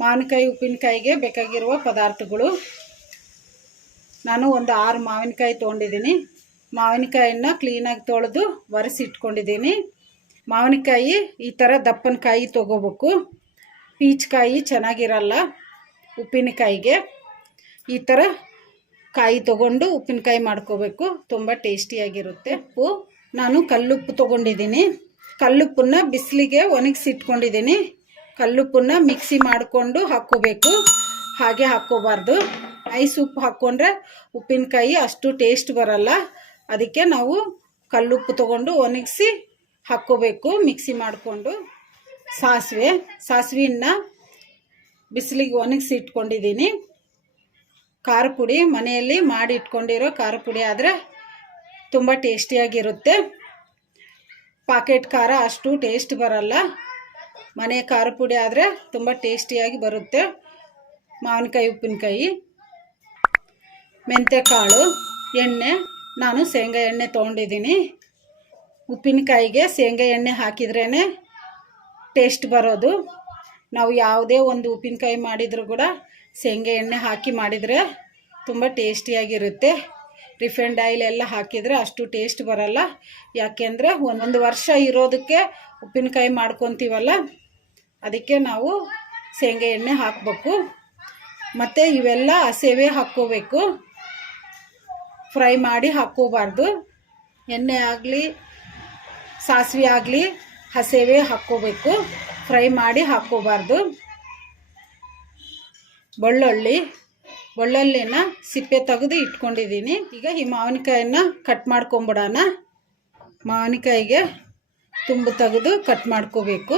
ಮಾವಿನಕಾಯಿ ಉಪ್ಪಿನಕಾಯಿಗೆ ಬೇಕಾಗಿರುವ ಪದಾರ್ಥಗಳು. ನಾನು ಒಂದು 6 ಮಾವಿನಕಾಯಿ ತೊಗೊಂಡಿದ್ದೀನಿ. ಮಾವಿನಕಾಯಿನ ಕ್ಲೀನಾಗಿ ತೊಳೆದು ಒರೆಸಿಟ್ಕೊಂಡಿದ್ದೀನಿ. ಮಾವಿನಕಾಯಿ ಈ ಥರ ದಪ್ಪನಕಾಯಿ ತೊಗೋಬೇಕು. ಪೀಚ್ಕಾಯಿ ಚೆನ್ನಾಗಿರಲ್ಲ ಉಪ್ಪಿನಕಾಯಿಗೆ. ಈ ಥರ ಕಾಯಿ ತೊಗೊಂಡು ಉಪ್ಪಿನಕಾಯಿ ಮಾಡ್ಕೋಬೇಕು, ತುಂಬ ಟೇಸ್ಟಿಯಾಗಿರುತ್ತೆ. ಉಪ್ಪು ನಾನು ಕಲ್ಲುಪ್ಪು ತೊಗೊಂಡಿದ್ದೀನಿ. ಕಲ್ಲುಪ್ಪನ್ನ ಬಿಸಿಲಿಗೆ ಒಣಗಿಸಿಟ್ಕೊಂಡಿದ್ದೀನಿ. ಕಲ್ಲುಪ್ಪನ್ನ ಮಿಕ್ಸಿ ಮಾಡಿಕೊಂಡು ಹಾಕ್ಕೋಬೇಕು, ಹಾಗೆ ಹಾಕ್ಕೋಬಾರ್ದು. ಐಸ್ ಉಪ್ಪು ಹಾಕ್ಕೊಂಡ್ರೆ ಉಪ್ಪಿನಕಾಯಿ ಅಷ್ಟು ಟೇಸ್ಟ್ ಬರಲ್ಲ. ಅದಕ್ಕೆ ನಾವು ಕಲ್ಲುಪ್ಪು ತೊಗೊಂಡು ಒಣಗಿಸಿ ಹಾಕ್ಕೋಬೇಕು ಮಿಕ್ಸಿ ಮಾಡಿಕೊಂಡು. ಸಾಸಿವೆನ ಬಿಸಿಲಿಗೆ ಒಣಗಿಸಿ ಇಟ್ಕೊಂಡಿದ್ದೀನಿ. ಖಾರ ಪುಡಿ ಮನೆಯಲ್ಲಿ ಮಾಡಿ ಇಟ್ಕೊಂಡಿರೋ ಖಾರ ಪುಡಿ ಆದರೆ ತುಂಬ ಟೇಸ್ಟಿಯಾಗಿರುತ್ತೆ. ಪಾಕೆಟ್ ಖಾರ ಅಷ್ಟು ಟೇಸ್ಟ್ ಬರಲ್ಲ. ಮನೆ ಖಾರ ಪುಡಿ ಆದರೆ ತುಂಬ ಟೇಸ್ಟಿಯಾಗಿ ಬರುತ್ತೆ ಮಾವಿನಕಾಯಿ ಉಪ್ಪಿನಕಾಯಿ. ಮೆಂತ್ಯಕಾಳು, ಎಣ್ಣೆ, ನಾನು ಶೇಂಗಾ ಎಣ್ಣೆ ತೊಗೊಂಡಿದ್ದೀನಿ. ಉಪ್ಪಿನಕಾಯಿಗೆ ಶೇಂಗಾ ಎಣ್ಣೆ ಹಾಕಿದ್ರೇ ಟೇಸ್ಟ್ ಬರೋದು. ನಾವು ಯಾವುದೇ ಒಂದು ಉಪ್ಪಿನಕಾಯಿ ಮಾಡಿದರೂ ಕೂಡ ಶೇಂಗಾ ಎಣ್ಣೆ ಹಾಕಿ ಮಾಡಿದರೆ ತುಂಬ ಟೇಸ್ಟಿಯಾಗಿರುತ್ತೆ. ರಿಫೈಂಡ್ ಆಯಿಲ್ ಎಲ್ಲ ಹಾಕಿದರೆ ಅಷ್ಟು ಟೇಸ್ಟ್ ಬರಲ್ಲ. ಯಾಕೆಂದರೆ ಒಂದು ವರ್ಷ ಇರೋದಕ್ಕೆ ಉಪ್ಪಿನಕಾಯಿ ಮಾಡ್ಕೊತೀವಲ್ಲ, ಅದಕ್ಕೆ ನಾವು ಶೇಂಗಾ ಎಣ್ಣೆ ಹಾಕಬೇಕು. ಮತ್ತು ಇವೆಲ್ಲ ಹಸಿವೆ ಹಾಕ್ಕೋಬೇಕು, ಫ್ರೈ ಮಾಡಿ ಹಾಕ್ಕೋಬಾರ್ದು. ಎಣ್ಣೆ ಆಗಲಿ ಸಾಸಿವೆ ಆಗಲಿ ಹಸಿವೆ ಹಾಕ್ಕೋಬೇಕು, ಫ್ರೈ ಮಾಡಿ ಹಾಕ್ಕೋಬಾರ್ದು. ಬೆಳ್ಳುಳ್ಳಿನ ಸಿಪ್ಪೆ ತೆಗೆದು ಇಟ್ಕೊಂಡಿದ್ದೀನಿ. ಈಗ ಈ ಮಾವಿನಕಾಯಿನ ಕಟ್ ಮಾಡ್ಕೊಂಬಿಡೋಣ. ಮಾವಿನಕಾಯಿಗೆ ತುಂಬು ತೆಗೆದು ಕಟ್ ಮಾಡ್ಕೋಬೇಕು.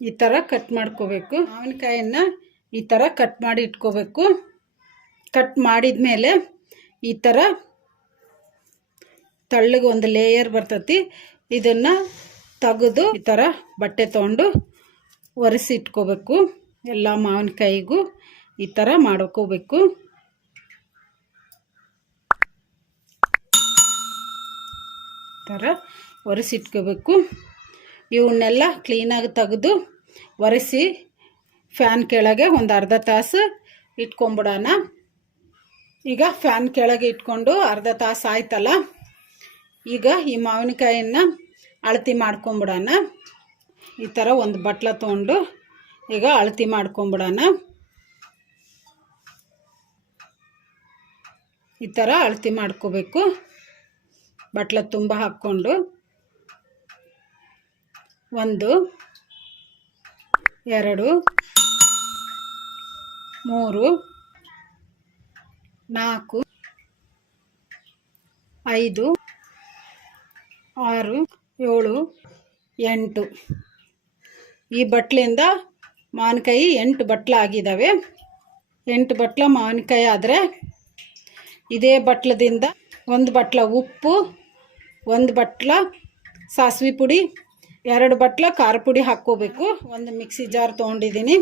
ಈ ಥರ ಕಟ್ ಮಾಡ್ಕೋಬೇಕು. ಮಾವಿನಕಾಯಿನ ಈ ಥರ ಕಟ್ ಮಾಡಿ ಇಟ್ಕೋಬೇಕು. ಕಟ್ ಮಾಡಿದ ಮೇಲೆ ಈ ಥರ ತಳ್ಳಗೆ ಒಂದು ಲೇಯರ್ ಬರ್ತೈತಿ. ಇದನ್ನು ತೆಗೆದು ಈ ಥರ ಬಟ್ಟೆ ತೊಗೊಂಡು ಒರೆಸಿ ಇಟ್ಕೋಬೇಕು. ಎಲ್ಲ ಮಾವಿನಕಾಯಿಗೂ ಈ ಥರ ಮಾಡ್ಕೋಬೇಕು. ಈ ಥರ ಒರೆಸಿಟ್ಕೋಬೇಕು. ಇವನ್ನೆಲ್ಲ ಕ್ಲೀನಾಗಿ ತೆಗೆದು ಒರೆಸಿ ಫ್ಯಾನ್ ಕೆಳಗೆ ಒಂದು ಅರ್ಧ ತಾಸು ಇಟ್ಕೊಂಬಿಡೋಣ. ಈಗ ಫ್ಯಾನ್ ಕೆಳಗೆ ಇಟ್ಕೊಂಡು ಅರ್ಧ ತಾಸು ಆಯ್ತಲ್ಲ. ಈಗ ಈ ಮಾವಿನಕಾಯಿನ ಅಳತೆ ಮಾಡ್ಕೊಂಬಿಡೋಣ. ಈ ಥರ ಒಂದು ಬಟ್ಲ ತೊಗೊಂಡು ಈಗ ಅಳತೆ ಮಾಡ್ಕೊಂಬಿಡೋಣ. ಈ ಥರ ಅಳತೆ ಮಾಡ್ಕೋಬೇಕು. ಬಟ್ಲ ತುಂಬ ಹಾಕ್ಕೊಂಡು 1 2 3 4 5 6 7 8 ಈ ಬಟ್ಲಿಂದ ಮಾವಿನಕಾಯಿ 8 ಬಟ್ಲ ಆಗಿದ್ದಾವೆ. 8 ಬಟ್ಲ ಮಾವಿನಕಾಯಿ ಆದರೆ ಇದೇ ಬಟ್ಲದಿಂದ 1 ಬಟ್ಲ ಉಪ್ಪು, 1 ಬಟ್ಲ ಸಾಸಿವೆ ಪುಡಿ, 2 ಬಟ್ಲ ಖಾರ ಪುಡಿ ಹಾಕ್ಕೋಬೇಕು. ಒಂದು ಮಿಕ್ಸಿ ಜಾರ್ ತೊಗೊಂಡಿದ್ದೀನಿ.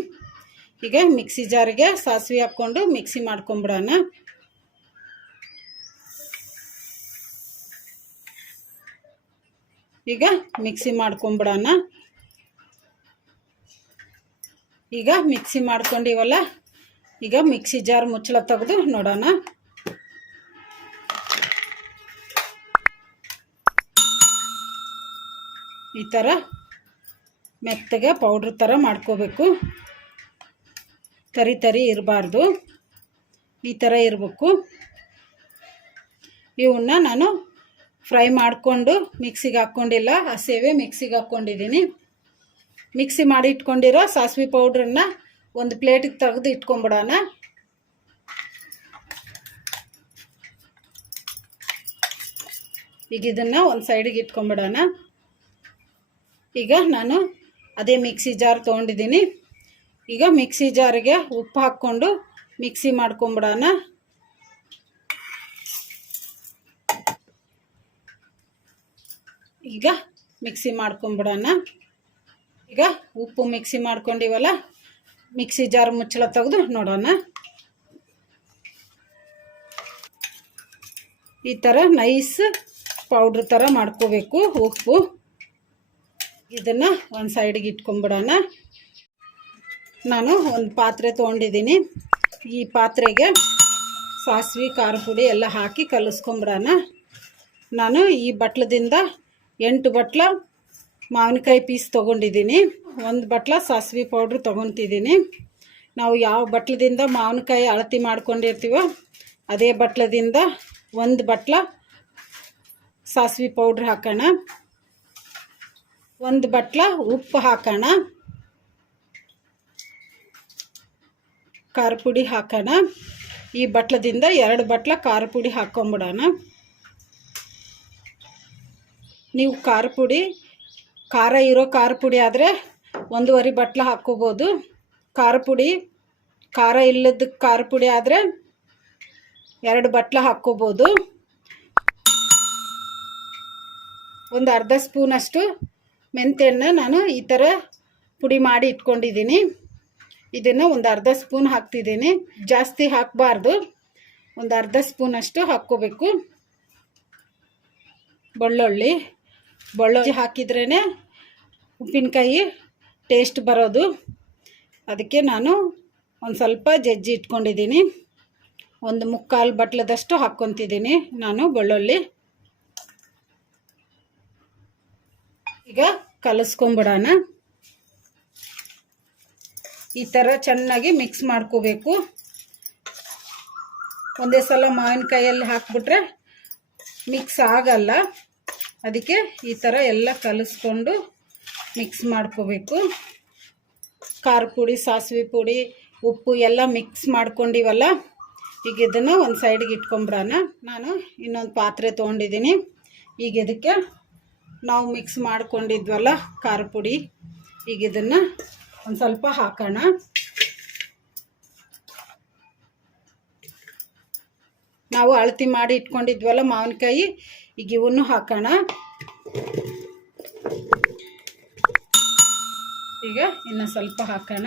ಈಗ ಮಿಕ್ಸಿ ಜಾರಿಗೆ ಸಾಸಿವೆ ಹಾಕ್ಕೊಂಡು ಮಿಕ್ಸಿ ಮಾಡ್ಕೊಂಬಿಡೋಣ. ಈಗ ಮಿಕ್ಸಿ ಮಾಡ್ಕೊಂಬಿಡೋಣ. ಈಗ ಮಿಕ್ಸಿ ಮಾಡ್ಕೊಂಡಿವಲ್ಲ, ಈಗ ಮಿಕ್ಸಿ ಜಾರ್ ಮುಚ್ಚಳ ತೆಗೆದು ನೋಡೋಣ. ಈ ಥರ ಮೆತ್ತಗೆ ಪೌಡ್ರ್ ಥರ ಮಾಡ್ಕೋಬೇಕು. ತರಿ ತರಿ ಇರಬಾರ್ದು, ಈ ಥರ ಇರಬೇಕು. ಇವನ್ನ ನಾನು ಫ್ರೈ ಮಾಡಿಕೊಂಡು ಮಿಕ್ಸಿಗೆ ಹಾಕ್ಕೊಂಡಿಲ್ಲ, ಹಸಿವೆ ಮಿಕ್ಸಿಗೆ ಹಾಕ್ಕೊಂಡಿದ್ದೀನಿ. ಮಿಕ್ಸಿ ಮಾಡಿ ಇಟ್ಕೊಂಡಿರೋ ಸಾಸಿವೆ ಪೌಡ್ರನ್ನ ಒಂದು ಪ್ಲೇಟಿಗೆ ತೆಗೆದು ಇಟ್ಕೊಂಬಿಡೋಣ. ಈಗ ಇದನ್ನು ಒಂದು ಸೈಡಿಗೆ ಇಟ್ಕೊಂಬಿಡೋಣ. ಈಗ ನಾನು ಅದೇ ಮಿಕ್ಸಿ ಜಾರ್ ತೊಗೊಂಡಿದ್ದೀನಿ. ಈಗ ಮಿಕ್ಸಿ ಜಾರಿಗೆ ಉಪ್ಪು ಹಾಕ್ಕೊಂಡು ಮಿಕ್ಸಿ ಮಾಡ್ಕೊಂಬಿಡೋಣ. ಈಗ ಮಿಕ್ಸಿ ಮಾಡ್ಕೊಂಬಿಡೋಣ. ಈಗ ಉಪ್ಪು ಮಿಕ್ಸಿ ಮಾಡ್ಕೊಂಡಿವಲ್ಲ, ಮಿಕ್ಸಿ ಜಾರ್ ಮುಚ್ಚಳ ತೆಗೆದು ನೋಡೋಣ. ಈ ಥರ ನೈಸ್ ಪೌಡ್ರ್ ಥರ ಮಾಡ್ಕೋಬೇಕು ಉಪ್ಪು. ಇದನ್ನು ಒಂದು ಸೈಡಿಗೆ ಇಟ್ಕೊಂಬಿಡೋಣ. ನಾನು ಒಂದು ಪಾತ್ರೆ ತೊಗೊಂಡಿದ್ದೀನಿ. ಈ ಪಾತ್ರೆಗೆ ಸಾಸಿವೆ ಖಾರ ಪುಡಿ ಎಲ್ಲ ಹಾಕಿ ಕಲಿಸ್ಕೊಂಬಿಡೋಣ. ನಾನು ಈ ಬಟ್ಲದಿಂದ 8 ಬಟ್ಲ ಮಾವಿನಕಾಯಿ ಪೀಸ್ ತೊಗೊಂಡಿದ್ದೀನಿ. 1 ಬಟ್ಲ ಸಾಸಿವೆ ಪೌಡ್ರ್ ತೊಗೊತಿದ್ದೀನಿ. ನಾವು ಯಾವ ಬಟ್ಲದಿಂದ ಮಾವಿನಕಾಯಿ ಅಳತೆ ಮಾಡ್ಕೊಂಡಿರ್ತೀವೋ ಅದೇ ಬಟ್ಲದಿಂದ 1 ಬಟ್ಲ ಸಾಸಿವೆ ಪೌಡ್ರ್ ಹಾಕೋಣ. 1 ಬಟ್ಲ ಉಪ್ಪು ಹಾಕೋಣ. ಖಾರ ಪುಡಿ ಹಾಕೋಣ. ಈ ಬಟ್ಲದಿಂದ 2 ಬಟ್ಲ ಖಾರ ಪುಡಿ ಹಾಕ್ಕೊಂಬಿಡೋಣ. ನೀವು ಖಾರ ಇರೋ ಖಾರ ಪುಡಿ ಆದರೆ 1.5 ಬಟ್ಲ ಹಾಕ್ಕೋಬೋದು. ಖಾರ ಇಲ್ಲದ ಖಾರ ಪುಡಿ ಆದರೆ 2 ಬಟ್ಲ ಹಾಕ್ಕೋಬೋದು. ಒಂದು ಅರ್ಧ ಸ್ಪೂನಷ್ಟು ಮೆಂತ್ಯೆಯನ್ನು ನಾನು ಈ ಥರ ಪುಡಿ ಮಾಡಿ ಇಟ್ಕೊಂಡಿದ್ದೀನಿ. ಇದನ್ನು ಒಂದು ಅರ್ಧ ಸ್ಪೂನ್ ಹಾಕ್ತಿದ್ದೀನಿ. ಜಾಸ್ತಿ ಹಾಕಬಾರ್ದು, ಒಂದು ಅರ್ಧ ಸ್ಪೂನಷ್ಟು ಹಾಕ್ಕೋಬೇಕು. ಬೆಳ್ಳುಳ್ಳಿ ಹಾಕಿದ್ರೇ ಉಪ್ಪಿನಕಾಯಿ ಟೇಸ್ಟ್ ಬರೋದು. ಅದಕ್ಕೆ ನಾನು ಒಂದು ಸ್ವಲ್ಪ ಜಜ್ಜಿ ಇಟ್ಕೊಂಡಿದ್ದೀನಿ. 1/4 ಬಟ್ಲದಷ್ಟು ಹಾಕ್ಕೊತಿದ್ದೀನಿ ನಾನು ಬೆಳ್ಳುಳ್ಳಿ. ಈಗ ಕಲಿಸ್ಕೊಂಬಿಡೋಣ. ಈ ಥರ ಚೆನ್ನಾಗಿ ಮಿಕ್ಸ್ ಮಾಡ್ಕೋಬೇಕು. ಒಂದೇ ಸಲ ಮಾವಿನಕಾಯಲ್ಲಿ ಹಾಕ್ಬಿಟ್ರೆ ಮಿಕ್ಸ್ ಆಗಲ್ಲ. ಅದಕ್ಕೆ ಈ ಥರ ಎಲ್ಲ ಕಲಿಸ್ಕೊಂಡು ಮಿಕ್ಸ್ ಮಾಡ್ಕೋಬೇಕು. ಖಾರ ಪುಡಿ, ಸಾಸಿವೆ ಪುಡಿ, ಉಪ್ಪು ಎಲ್ಲ ಮಿಕ್ಸ್ ಮಾಡ್ಕೊಂಡಿವಲ್ಲ, ಈಗ ಇದನ್ನು ಒಂದು ಸೈಡಿಗೆ ಇಟ್ಕೊಂಬಿಡೋಣ. ನಾನು ಇನ್ನೊಂದು ಪಾತ್ರೆ ತೊಗೊಂಡಿದ್ದೀನಿ. ಈಗ ಇದಕ್ಕೆ ನಾವು ಮಿಕ್ಸ್ ಮಾಡ್ಕೊಂಡಿದ್ವಲ್ಲ ಖಾರ ಪುಡಿ, ಈಗ ಇದನ್ನು ಒಂದು ಸ್ವಲ್ಪ ಹಾಕೋಣ. ನಾವು ಅಳತೆ ಮಾಡಿ ಇಟ್ಕೊಂಡಿದ್ವಲ್ಲ ಮಾವಿನಕಾಯಿ, ಈಗ ಇವನ್ನು ಹಾಕೋಣ. ಈಗ ಇನ್ನು ಸ್ವಲ್ಪ ಹಾಕೋಣ.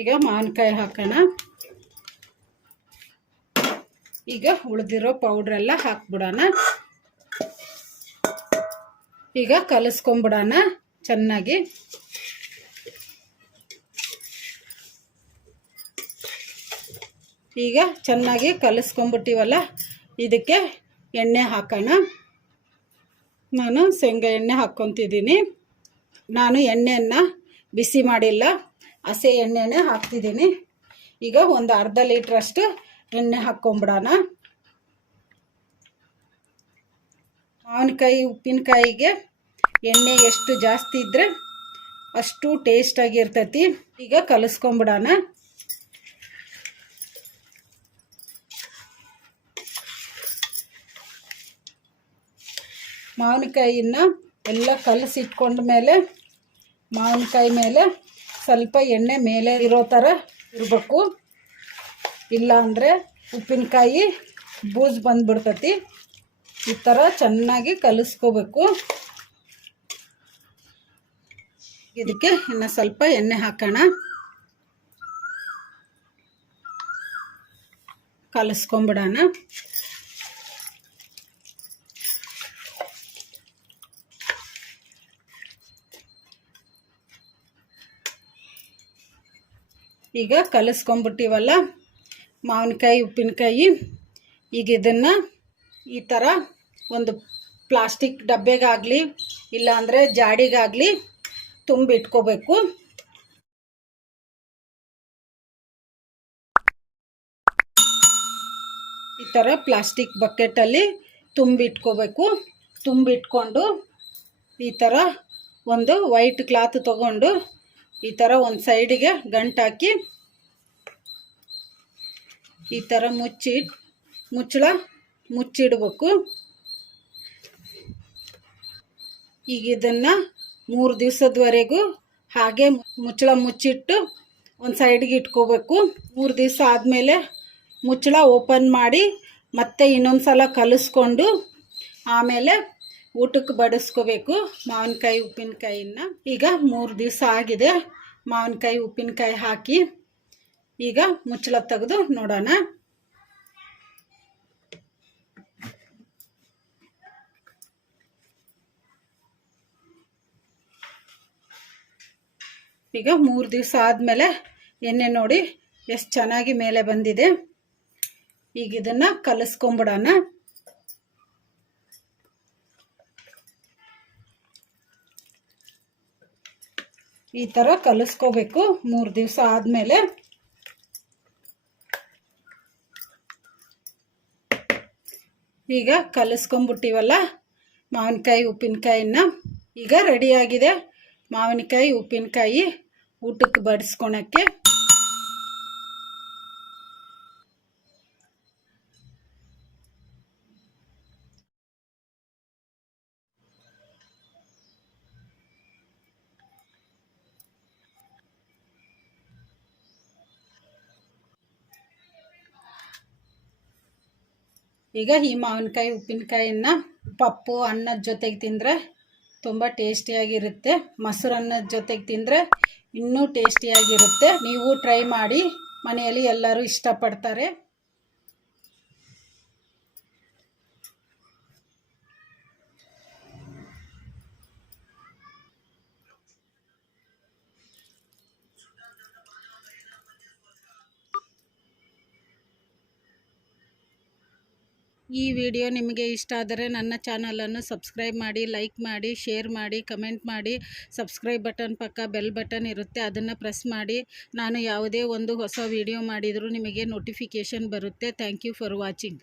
ಈಗ ಮಾವಿನಕಾಯಿ ಹಾಕೋಣ. ಈಗ ಉಳಿದಿರೋ ಪೌಡ್ರೆಲ್ಲ ಹಾಕ್ಬಿಡೋಣ. ಈಗ ಕಲಿಸ್ಕೊಂಬಿಡೋಣ ಚೆನ್ನಾಗಿ. ಈಗ ಚೆನ್ನಾಗಿ ಕಲಿಸ್ಕೊಂಬಿಟ್ಟಿವಲ್ಲ, ಇದಕ್ಕೆ ಎಣ್ಣೆ ಹಾಕೋಣ. ನಾನು ಶೇಂಗಾ ಎಣ್ಣೆ ಹಾಕ್ಕೊತಿದ್ದೀನಿ. ನಾನು ಎಣ್ಣೆಯನ್ನು ಬಿಸಿ ಮಾಡಿಲ್ಲ, ಹಸಿ ಎಣ್ಣೆನೇ ಹಾಕ್ತಿದ್ದೀನಿ. ಈಗ ಒಂದು ಅರ್ಧ ಲೀಟ್ರಷ್ಟು ಎಣ್ಣೆ ಹಾಕ್ಕೊಂಬಿಡೋಣ. ಮಾವಿನಕಾಯಿ ಉಪ್ಪಿನಕಾಯಿಗೆ ಎಣ್ಣೆ ಎಷ್ಟು ಜಾಸ್ತಿ ಇದ್ದರೆ ಅಷ್ಟು ಟೇಸ್ಟಾಗಿರ್ತೈತಿ. ಈಗ ಕಲಿಸ್ಕೊಂಬಿಡೋಣ. ಮಾವಿನಕಾಯಿನ ಎಲ್ಲ ಕಲಸಿಟ್ಕೊಂಡ ಮೇಲೆ ಮಾವಿನಕಾಯಿ ಮೇಲೆ ಸ್ವಲ್ಪ ಎಣ್ಣೆ ಮೇಲೆ ಇರೋ ಥರ ಇರಬೇಕು. ಇಲ್ಲ ಅಂದರೆ ಉಪ್ಪಿನಕಾಯಿ ಬೂಜು ಬಂದುಬಿಡ್ತೈತಿ. ಈ ಥರ ಚೆನ್ನಾಗಿ ಕಲಿಸ್ಕೋಬೇಕು. ಇದಕ್ಕೆ ಇನ್ನು ಸ್ವಲ್ಪ ಎಣ್ಣೆ ಹಾಕೋಣ. ಕಲಿಸ್ಕೊಂಬಿಡೋಣ. ಈಗ ಕಲಿಸ್ಕೊಂಬಿಟ್ಟಿವಲ್ಲ ಮಾವಿನಕಾಯಿ ಉಪ್ಪಿನಕಾಯಿ, ಈಗ ಇದನ್ನು ಈ ಥರ ಒಂದು ಪ್ಲಾಸ್ಟಿಕ್ ಡಬ್ಬೆಗಾಗಲಿ ಇಲ್ಲಾಂದರೆ ಜಾಡಿಗಾಗಲಿ ತುಂಬಿಟ್ಕೋಬೇಕು. ಈ ಥರ ಪ್ಲಾಸ್ಟಿಕ್ ಬಕೆಟಲ್ಲಿ ತುಂಬಿಟ್ಕೋಬೇಕು. ತುಂಬಿಟ್ಕೊಂಡು ಈ ಥರ ಒಂದು ವೈಟ್ ಕ್ಲಾತ್ ತಗೊಂಡು ಈ ಥರ ಒಂದು ಸೈಡಿಗೆ ಗಂಟಾಕಿ ಈ ಥರ ಮುಚ್ಚಿಡಬೇಕು. ಈಗ ಇದನ್ನು 3 ದಿವಸದವರೆಗೂ ಹಾಗೆ ಮುಚ್ಚಿಟ್ಟು ಒಂದು ಸೈಡ್ಗೆ ಇಟ್ಕೋಬೇಕು. 3 ದಿವಸ ಆದಮೇಲೆ ಮುಚ್ಚಳ ಓಪನ್ ಮಾಡಿ ಮತ್ತೆ ಇನ್ನೊಂದು ಸಲ ಕಲಿಸ್ಕೊಂಡು ಆಮೇಲೆ ಊಟಕ್ಕೆ ಬಡಿಸ್ಕೋಬೇಕು ಮಾವಿನಕಾಯಿ ಉಪ್ಪಿನಕಾಯಿನ. ಈಗ 3 ದಿವಸ ಆಗಿದೆ. ಮಾವಿನಕಾಯಿ ಉಪ್ಪಿನಕಾಯಿ ಹಾಕಿ ಈಗ ಮುಚ್ಚಳ ತೆಗೆದು ನೋಡೋಣ. ಈಗ 3 ದಿವಸ ಆದಮೇಲೆ ಎಣ್ಣೆ ನೋಡಿ ಎಷ್ಟು ಚೆನ್ನಾಗಿ ಮೇಲೆ ಬಂದಿದೆ. ಈಗ ಇದನ್ನು ಕಲಿಸ್ಕೊಂಬಿಡೋಣ. ಈ ಥರ ಕಲಿಸ್ಕೋಬೇಕು 3 ದಿವಸ ಆದಮೇಲೆ. ಈಗ ಕಲಿಸ್ಕೊಂಬಿಟ್ಟಿವಲ್ಲ ಮಾವಿನಕಾಯಿ ಉಪ್ಪಿನಕಾಯಿನ. ಈಗ ರೆಡಿಯಾಗಿದೆ ಮಾವಿನಕಾಯಿ ಉಪ್ಪಿನಕಾಯಿ ಊಟಕ್ಕೆ ಬಡಿಸ್ಕೊಳಕ್ಕೆ. ಈಗ ಈ ಮಾವಿನಕಾಯಿ ಉಪ್ಪಿನಕಾಯಿನ ಪಪ್ಪು ಅನ್ನದ ಜೊತೆಗೆ ತಿಂದರೆ ತುಂಬ ಟೇಸ್ಟಿಯಾಗಿರುತ್ತೆ. ಮೊಸರು ಅನ್ನದ ಜೊತೆಗೆ ತಿಂದರೆ ಇನ್ನೂ ಟೇಸ್ಟಿಯಾಗಿರುತ್ತೆ. ನೀವು ಟ್ರೈ ಮಾಡಿ, ಮನೆಯಲ್ಲಿ ಎಲ್ಲರೂ ಇಷ್ಟಪಡ್ತಾರೆ. ಈ ವಿಡಿಯೋ ನಿಮಗೆ ಇಷ್ಟ ಆದರೆ ನನ್ನ ಚಾನಲನ್ನು ಸಬ್ಸ್ಕ್ರೈಬ್ ಮಾಡಿ, ಲೈಕ್ ಮಾಡಿ, ಶೇರ್ ಮಾಡಿ, ಕಮೆಂಟ್ ಮಾಡಿ. ಸಬ್ಸ್ಕ್ರೈಬ್ ಬಟನ್ ಪಕ್ಕ ಬೆಲ್ ಬಟನ್ ಇರುತ್ತೆ, ಅದನ್ನು ಪ್ರೆಸ್ ಮಾಡಿ. ನಾನು ಯಾವುದೇ ಒಂದು ಹೊಸ ವಿಡಿಯೋ ಮಾಡಿದರೂ ನಿಮಗೆ ನೋಟಿಫಿಕೇಷನ್ ಬರುತ್ತೆ. Thank you for watching.